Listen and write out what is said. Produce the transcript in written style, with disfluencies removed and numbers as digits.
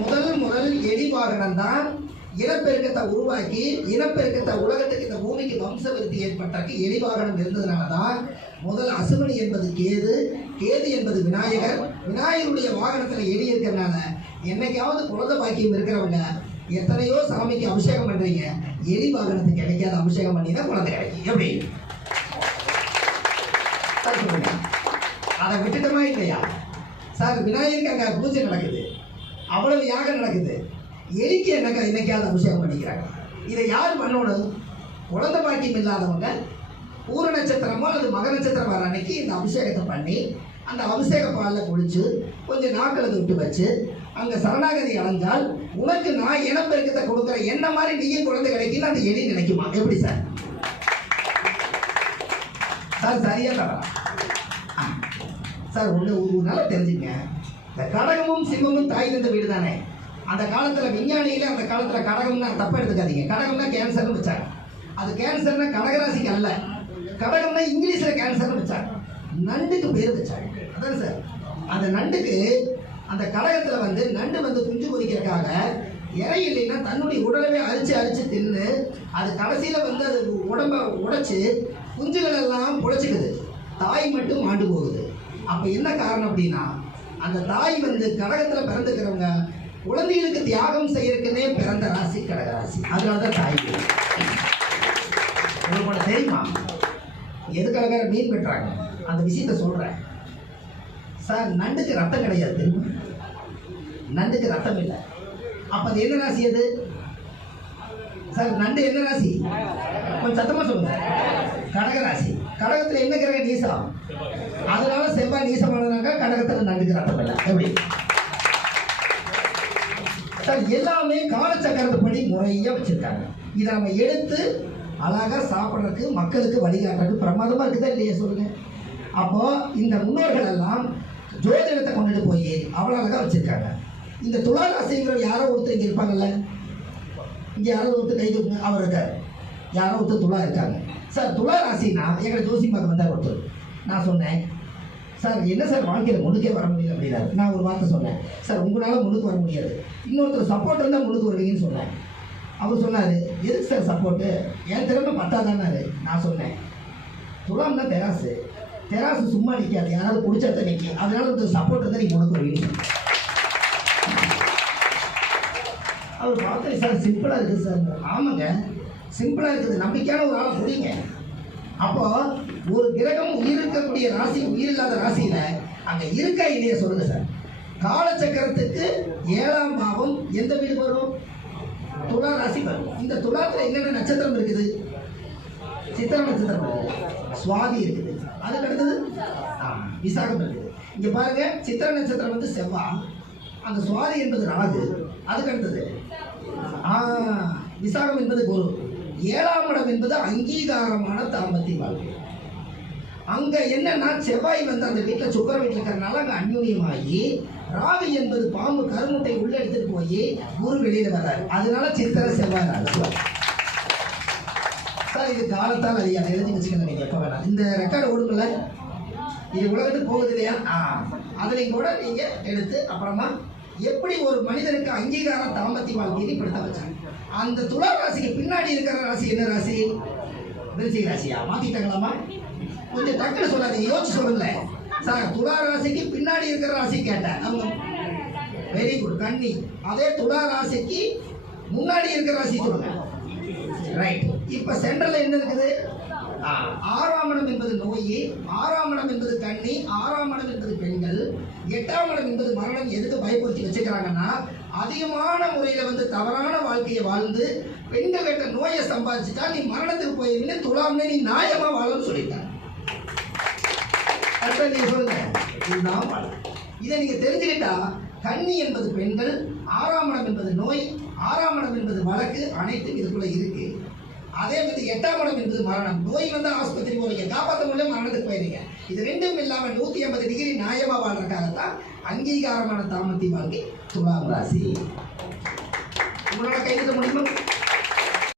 முதல் எலி வாகனம் தான் இனப்பெருக்கத்தை உருவாக்கி இனப்பெருக்கத்தை உலகத்துக்கு இந்த பூமிக்கு வம்ச விருத்தி ஏற்பட்டாக்கு எலி வாகனம் இருந்ததுனால தான் முதல் அசுமணி என்பது கேது, கேது என்பது விநாயகர், விநாயகருடைய வாகனத்தில் எலி இருக்கிறதுனால என்னைக்காவது குழந்தை பாக்கியம் இருக்கிறவங்க எத்தனையோ சாமிக்கு அபிஷேகம் பண்றீங்க, எலி வாகனத்துக்கு கிடைக்காத அபிஷேகம் பண்ணி தான் குழந்தை கிடைக்கும். எப்படி அதை விட்டுட்டோமா இல்லையா சார்? விநாயகருக்கு அங்கே பூஜை நடக்குது, அவ்வளவு யாகம் நடக்குது, எலிக்கு என்னைக்காவது அபிஷேகம் பண்ணிக்கிறாங்க. இதை யார் பண்ணணும்? குழந்தை பாக்கியம் இல்லாதவங்க பூர நட்சத்திரமோ அல்லது மக நட்சத்திரம் வர அன்னைக்கு இந்த அபிஷேகத்தை பண்ணி அந்த அபிஷேக பாலில் குடிச்சு கொஞ்சம் நாட்களை விட்டு வச்சு அங்கே சரணாகதி அடைஞ்சால் உனக்கு நான் இனப்பெருக்கத்தை கொடுக்குறேன், என்ன மாதிரி நீயும் குழந்தை கிடைக்குன்னு அந்த எலி நினைக்குமா? எப்படி சார்? சார் சரியா தரா சார்? ஒன்று ஒரு நாள் தெரிஞ்சுங்க, இந்த கடகமும் சிம்மமும் தாய் தந்த வீடு தானே. அந்த காலத்தில் விஞ்ஞானியில் அந்த காலத்தில் கடகம்னா தப்பா எடுத்துக்காதீங்க, கடகம்னா கேன்சர்னு வச்சாங்க. அது கேன்சர்னா கடகராசிக்கு அல்ல, கடகம்னா இங்கிலீஷில் கேன்சர்னு வச்சாங்க, நண்டுக்கு பேர் வச்சாங்க. அதான் சார், அந்த நண்டுக்கு அந்த கடகத்தில் வந்து நண்டு வந்து குஞ்சு பொதிக்கிறதுக்காக இறை இல்லைன்னா தன்னுடைய உடலவே அரிச்சு தின்னு அது கடைசியில் வந்து அது உடம்பை உடைச்சி குஞ்சுகள் எல்லாம் புழைச்சிக்குது, தாய் மட்டும் மாண்டு போகுது. அப்போ என்ன காரணம் அப்படின்னா அந்த தாய் வந்து கடகத்தில் பிறந்துக்கிறவங்க குழந்தைகளுக்கு தியாகம் செய்யறதுக்குன்னே பிறந்த ராசி கடகராசி. அதனால தான் தாய். உங்களுக்கு தெரியுமா எதுக்காக மீன் பெற்றாங்க? அந்த விஷயத்த சொல்றேன் சார். நண்டுக்கு ரத்தம் கிடையாது, நண்டுக்கு ரத்தம் இல்லை. அப்ப அது என்ன ராசி அது சார்? நண்டு என்ன ராசி? கொஞ்சம் சத்தமா சொல்லுங்க. கடகராசி. கடகத்துல என்ன கிரக நீசம், அதனால செவ்வாய் நீசமானதுனாக்க கடகத்துல நண்டுக்கு ரத்தம் இல்லை. எப்படி சார்? எல்லாமே காலச்சக்கரத்துப்படி முறையா வச்சிருக்காங்க. இதை நம்ம எடுத்து அழகா சாப்பிட்றதுக்கு மக்களுக்கு வழிகாட்டுறதுக்கு பிரமாதமா இருக்குதா இல்லையா சொல்லுங்க? அப்போ இந்த முன்னோர்கள் எல்லாம் ஜோதிடத்தை கொண்டுட்டு போய் அவ்வளோ அழகா வச்சிருக்காங்க. இந்த துளாராசிங்கிற யாரோ ஒருத்தர் இங்கே இருப்பாங்கல்ல, இங்கே யாரோ ஒருத்தர் கை தூக்குங்க, அவர் இருக்கார். யாரோ ஒருத்தர் துளா இருக்காங்க சார். துளாராசினா எங்களை ஜோசி பார்க்க வந்தார் ஒருத்தர். நான் சொன்னேன் சார் என்ன சார் வாழ்க்கையில் முன்னுக்கே வர முடியல அப்படின்னாரு. நான் ஒரு வார்த்தை சொன்னேன் சார், உங்களால் முன்னுக்கு வர முடியாது, இன்னொருத்தர் சப்போர்ட் இருந்தால் முன்னுக்கு வருவீங்கன்னு சொன்னேன். அவர் சொன்னார் எதுக்கு சார் சப்போர்ட்டு, என் திறமை பத்தாதான்னாரு. நான் சொன்னேன் துலாம் தான் தெராசு, தெராசு சும்மா நிற்காது, யாராவது பிடிச்சா தான் நிற்கும், அதனால ஒரு சப்போர்ட் தான் நீங்கள் முன்னுக்கு வருவீங்க. அவர் பார்த்து சார் சிம்பிளாக இருக்குது சார். ஆமாங்க சிம்பிளாக இருக்குது, நம்பிக்கையான ஒரு ஆளை புரியுங்க. அப்போ ஒரு கிரகம் உயிர் இருக்கக்கூடிய ராசி உயிர் இல்லாத ராசியில அங்க இருக்கா இல்லையா சொல்லுங்க சார்? காலச்சக்கரத்துக்கு 7ஆம் பாவம் எந்த வீடு வரும்? துலா ராசி வரும். இந்த துலாத்துல என்னென்ன நட்சத்திரம் இருக்குது? சித்திர நட்சத்திரம் இருக்குது, சுவாதி இருக்குது, அதுக்கு அடுத்தது விசாகம் இருக்குது. இங்க பாருங்க, சித்திர நட்சத்திரம் வந்து செவ்வாய், அந்த சுவாதி என்பது ராகு, அதுக்கு அடுத்தது விசாகம் என்பது குரு, 7ஆம் இடம் என்பது அங்கீகாரமான தாம்பத்திய வாழ்க்கை. அங்க என்னன்னா செவ்வாய் வந்து அந்த வீட்டில் சுக்கர வீட்டில் இருக்கிறதுனால அங்க அந்யூன்யமாகி, ராகு என்பது பாம்பு கருமுட்டை உள்ள எடுத்துட்டு போய் குரு வெளியில வர்றாரு, அதனால சித்திர செவ்வாய் ராகு சார். இது காலத்தால் அறியா எழுதி வச்சுக்கணும் நீங்க எப்ப வேணாம். இந்த ரெக்கார்டு ஓடுங்கல்ல, இது உலகத்துக்கு போகுது இல்லையா, அதுலையும் கூட நீங்க எடுத்து அப்புறமா எப்படி ஒரு மனிதனுக்கு அங்கீகாரம் தாம்பத்திய வாழ்க்கையை இப்படித்தான் வச்சாங்க. அந்த துலா ராசிக்கு பின்னாடி இருக்கிற ராசி என்ன ராசி? விருச்சிக ராசியா? மாத்திட்டாங்களாமா? கொஞ்சம் டக்குனு சொல்லாதீங்க, யோசிச்சு சொல்லுங்களேன் சார். துலா ராசிக்கு பின்னாடி இருக்கிற ராசி கேட்டேன் அவங்க. வெரி குட், கன்னி. அதே துலா ராசிக்கு முன்னாடி இருக்கிற ராசி சொல்லுங்க. ரைட். இப்ப சென்ட்ரல்ல என்ன இருக்குது? 6ஆம் இடம் என்பது நோய், 6ஆம் இடம் என்பது கன்னி, 6ஆம் இடம் என்பது பெண்கள், 8ஆம் இடம் என்பது மரணம். எதுக்கு பயப்படுத்தி வச்சுக்கிறாங்கன்னா அதிகமான முறையில் வந்து தவறான வாழ்க்கையை வாழ்ந்து பெண்கள் கிட்ட நோயை சம்பாதிச்சுட்டா நீ மரணத்துக்கு போயிருந்தீங்க, துலாம்னு நீ நியாயமா வாழணும்னு சொல்லிட்டாங்க. நீங்க சொல்லுங்க, இதுதான் வாழ. இதை நீங்க தெரிஞ்சுக்கிட்டா கன்னி என்பது பெண்கள், 6ஆம் இடம் என்பது நோய், 6ஆம் இடம் என்பது வழக்கு, அனைத்தும் இதுக்குள்ள இருக்கு. அதே மாதிரி 8ஆம் இடம் என்பது மரணம். நோய் வந்து ஆஸ்பத்திரி போறீங்க, காப்பாற்ற முடியல, மரணத்துக்கு போயிருங்க. இது ரெண்டும் இல்லாம 180 டிகிரி நியாயமா வாழ்றதுக்காகத்தான் அங்கீகாரமான தாமத்தி வாழ்க்கை துலாம் ராசி. உங்களால கைது முடியுமா?